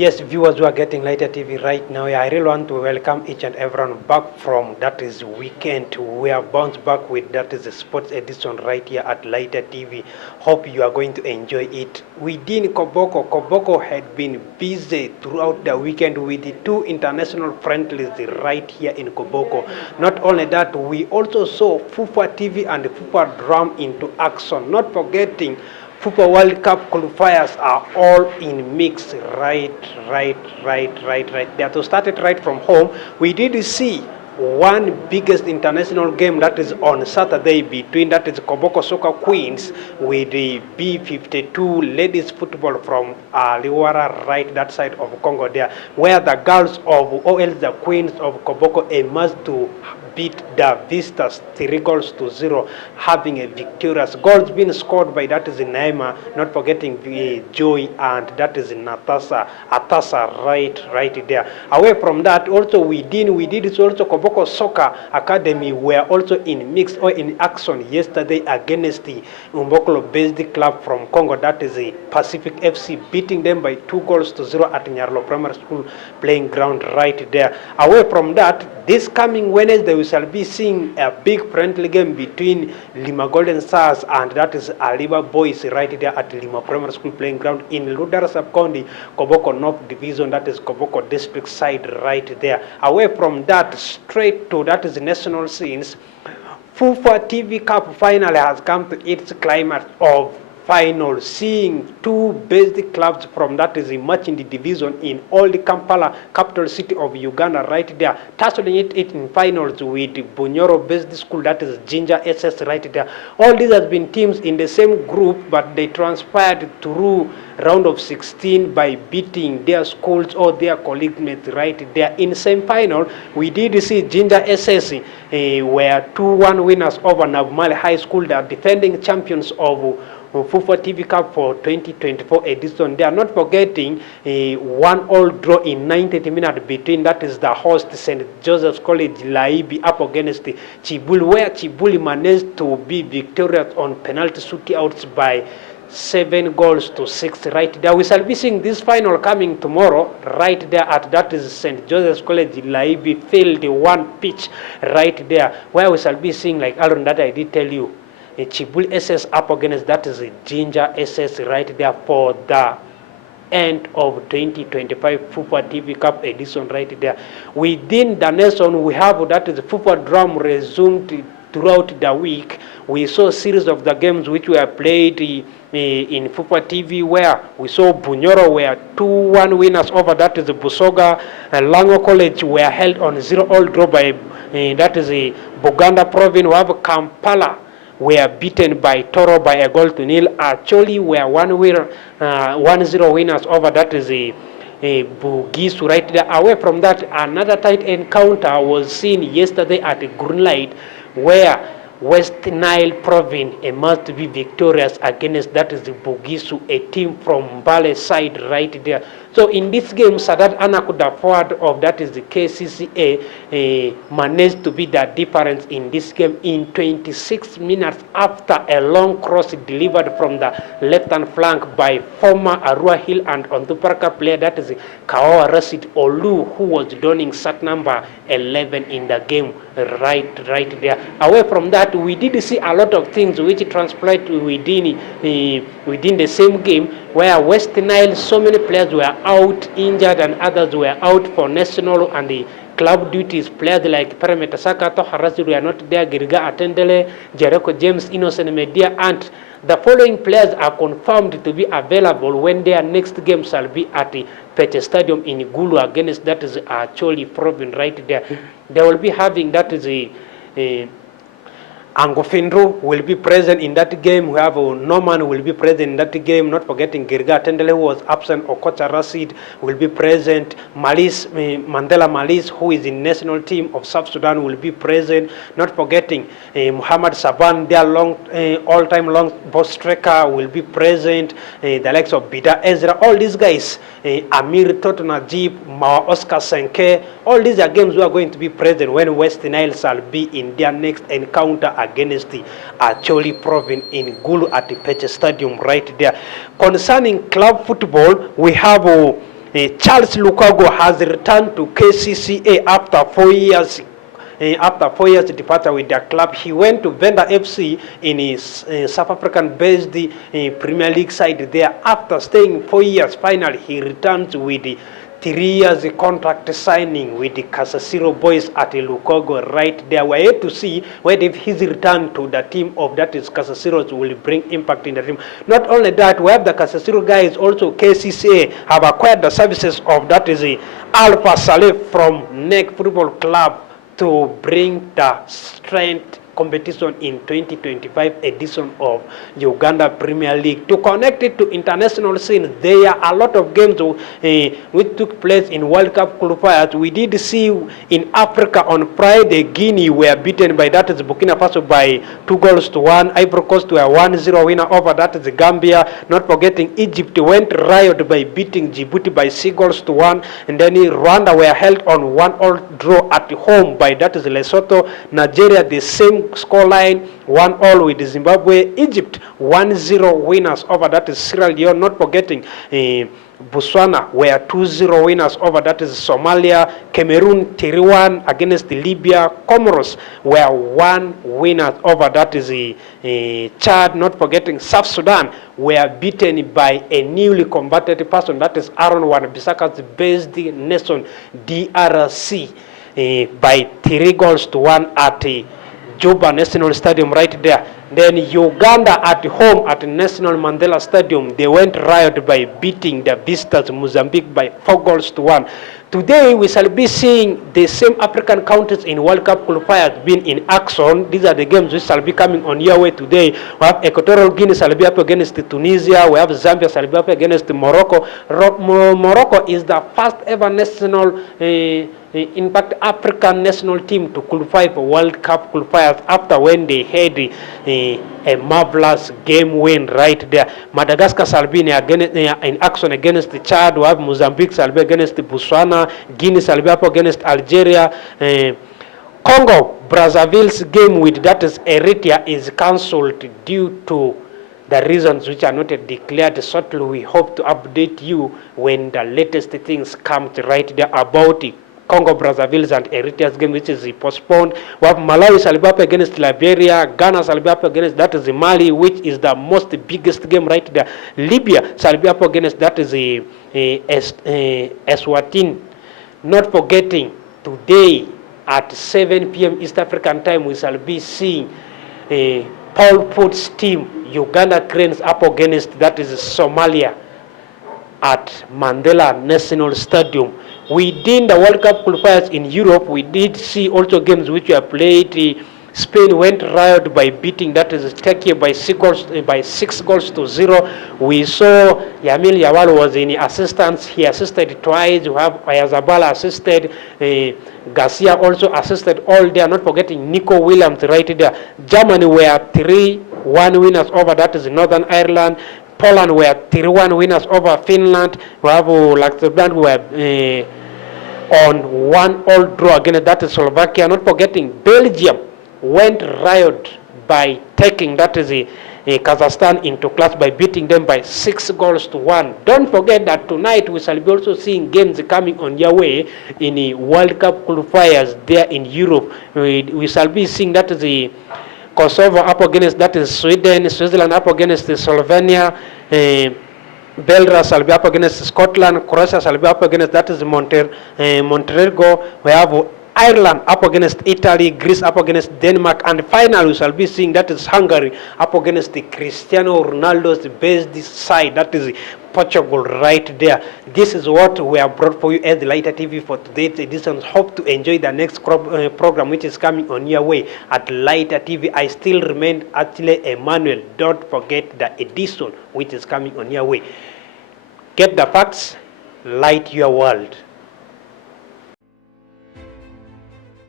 Yes, viewers who are getting Lighter TV right now, I really want to welcome each and everyone back from that is weekend. We are bounced back with that is the sports edition right here at Lighter TV. Hope you are going to enjoy it. Within Koboko had been busy throughout the weekend with the two international friendlies right here in Koboko. Not only that, we also saw FUFA TV and FUFA Drum into action. Not forgetting FUFA World Cup qualifiers are all in mix right. They have to start it right from home. We did see one biggest international game that is on Saturday between that is Koboko Soccer Queens with the B52 ladies football from Liwara right that side of Congo there, where the girls of OL the Queens of Koboko emerged to beat the Vistas 3-0, having a victorious goals being scored by that is Naima, not forgetting Joy and that is Atasa right there. Away from that, also we did it also Koboko Soccer Academy were also in mix or in action yesterday against the Umbokolo based club from Congo, that is the Pacific FC, beating them by 2-0 at Nyarlo Primary School playing ground right there. Away from that, this coming Wednesday we shall be seeing a big friendly game between Lima Golden Stars and that is Aliba Boys right there at Lima Primary School playing ground in Ludara Sub-County, Koboko North Division, that is Koboko District side right there. Away from that, straight to that is national scenes, FUFA TV Cup final has come to its climax of final, seeing two basic clubs from that is emerging the division in all the Kampala, capital city of Uganda, right there, tussling it in finals with Bunyoro based school, that is Ginger SS right there. All these has been teams in the same group, but they transpired through round of 16 by beating their schools or their colleague mates right there. In same final, we did see Ginger SS were 2-1 winners over Navmali High School, the defending champions of FUFA TV Cup for 2024 edition. They are not forgetting a 1-1 draw in 90 minutes between that is the host St. Joseph's College Laibi up against Chibuli, where Chibuli managed to be victorious on penalty shootouts by 7-6 right there. We shall be seeing this final coming tomorrow right there at that is St. Joseph's College Laibi field, one pitch right there, where we shall be seeing, like Aaron that I did tell you, Chibuli SS up against that is Ginger SS right there for the end of 2025 FUFA TV Cup edition right there. Within the nation, we have that is FUFA Drum resumed throughout the week. We saw a series of the games which were played in FUFA TV, where we saw Bunyoro were 2-1 winners over that is Busoga. Lango College were held on 0-0 draw by that is Buganda Province. We have Kampala were beaten by Toro by 1-0. Actually, were 1-0 winners over that is a Bugisu right there. Away from that, another tight encounter was seen yesterday at Greenlight, where West Nile Province emerged to be victorious against that is the Bugisu, a team from Mbale side right there. So in this game, Sadat Anakuda forward of that is the KCCA managed to be the difference in this game in 26 minutes after a long cross delivered from the left-hand flank by former Arua Hill and Ontuparaka player, that is Kawawa Rasid Olu, who was donning set number 11 in the game right there. Away from that, we did see a lot of things which transpired within the same game, where West Nile, so many players were out injured and others were out for national and the club duties. Players like Parameta Sakato Harasi were not there, Girga Atendele, Jericho James, Innocent Media, and the following players are confirmed to be available when their next game shall be at the Peche Stadium in Gulu against that is Choli Province right there. They will be having that is a Angofindro will be present in that game. We have Norman will be present in that game. Not forgetting Girga Tendele, who was absent. Okocha Rasid will be present. Mandela Malis, who is in national team of South Sudan, will be present. Not forgetting Muhammad Saban, their all-time long ball striker, will be present. The likes of Bida Ezra, all these guys, Amir Toto Najib, Mawa Oscar Senke, all these are games who are going to be present when West Nile shall be in their next encounter against the Acholi Province in Gulu at the Peche Stadium right there. Concerning club football, we have Charles Lukago has returned to KCCA after 4 years. After 4 years departure with their club, he went to Venda FC in his South African-based Premier League side there. After staying 4 years, finally he returns with the 3 years contract signing with the Kasasiro boys at Lukago right there. We're yet to see whether his return to the team of that is Kasasiros will bring impact in the team. Not only that, we have the Kasasiro guys also KCCA have acquired the services of that is Alpha Saleh from NEC Football Club to bring the strength competition in 2025 edition of Uganda Premier League. To connect it to international scene, there are a lot of games which took place in World Cup qualifiers. We did see in Africa on Friday, Guinea were beaten by that is Burkina Faso by 2-1. Ivory Coast were 1-0 winner over that is Gambia. Not forgetting Egypt went riot by beating Djibouti by 6-1. And then Rwanda were held on 1-1 draw at home by that is Lesotho. Nigeria the same scoreline 1-1 with Zimbabwe. Egypt 1-0 winners over that is Sierra Leone. Not forgetting Botswana were 2-0 winners over that is Somalia. Cameroon 3-1 against Libya. Comoros were 1 winners over that is Chad. Not forgetting South Sudan were beaten by a newly converted person, that is Aaron Wan-Bissaka's based nation DRC by 3-1 at Juba National Stadium right there. Then Uganda at home at National Mandela Stadium, they went riot by beating the visitors Mozambique by 4-1. Today we shall be seeing the same African countries in World Cup qualifiers being in action. These are the games which shall be coming on your way today. We have Equatorial Guinea shall be up against Tunisia. We have Zambia shall be up against Morocco. Morocco is the first ever national in fact African national team to qualify for World Cup qualifiers after when they had a marvelous game win right there. Madagascar shall be in action against Chad. We have Mozambique shall be against Botswana. Guinea shall be up against Algeria. Congo Brazzaville's game with that is Eritrea is cancelled due to the reasons which are not declared. Shortly we hope to update you when the latest things come to right there about it. Congo Brazzaville's and Eritrea's game which is postponed. We have Malawi shall be up against Liberia. Ghana shall be up against that is Mali, which is the most biggest game right there. Libya shall be up against that is Eswatini. Not forgetting today at 7 p.m. East African time we shall be seeing Paul Potts team Uganda Cranes up against that is Somalia at Mandela National Stadium. Within the World Cup qualifiers in Europe, we did see also games which were played. Spain went riot by beating that is Turkey by 6-0. We saw Yamil Yawal was in assistance. He assisted twice. We have Ayazabala assisted. Garcia also assisted all there. Not forgetting Nico Williams right there. Germany were 3-1 winners over that is Northern Ireland. Poland were 3-1 winners over Finland. We have Luxembourg were on 1-1 draw against that is Slovakia. Not forgetting Belgium went riot by taking that is Kazakhstan into class by beating them by 6-1. Don't forget that tonight we shall be also seeing games coming on your way in the World Cup qualifiers there in Europe. We shall be seeing that is the Kosovo up against that is Sweden, Switzerland up against Slovenia, Belarus shall be up against Scotland, Croatia shall be up against that is Montenegro. We have Ireland up against Italy, Greece up against Denmark, and finally we shall be seeing that is Hungary up against the Cristiano Ronaldo's based side, that is Portugal right there. This is what we have brought for you as the Lighter TV for today's edition. Hope to enjoy the next program which is coming on your way at Lighter TV. I still remain actually Emmanuel. Don't forget the edition which is coming on your way. Get the facts, light your world.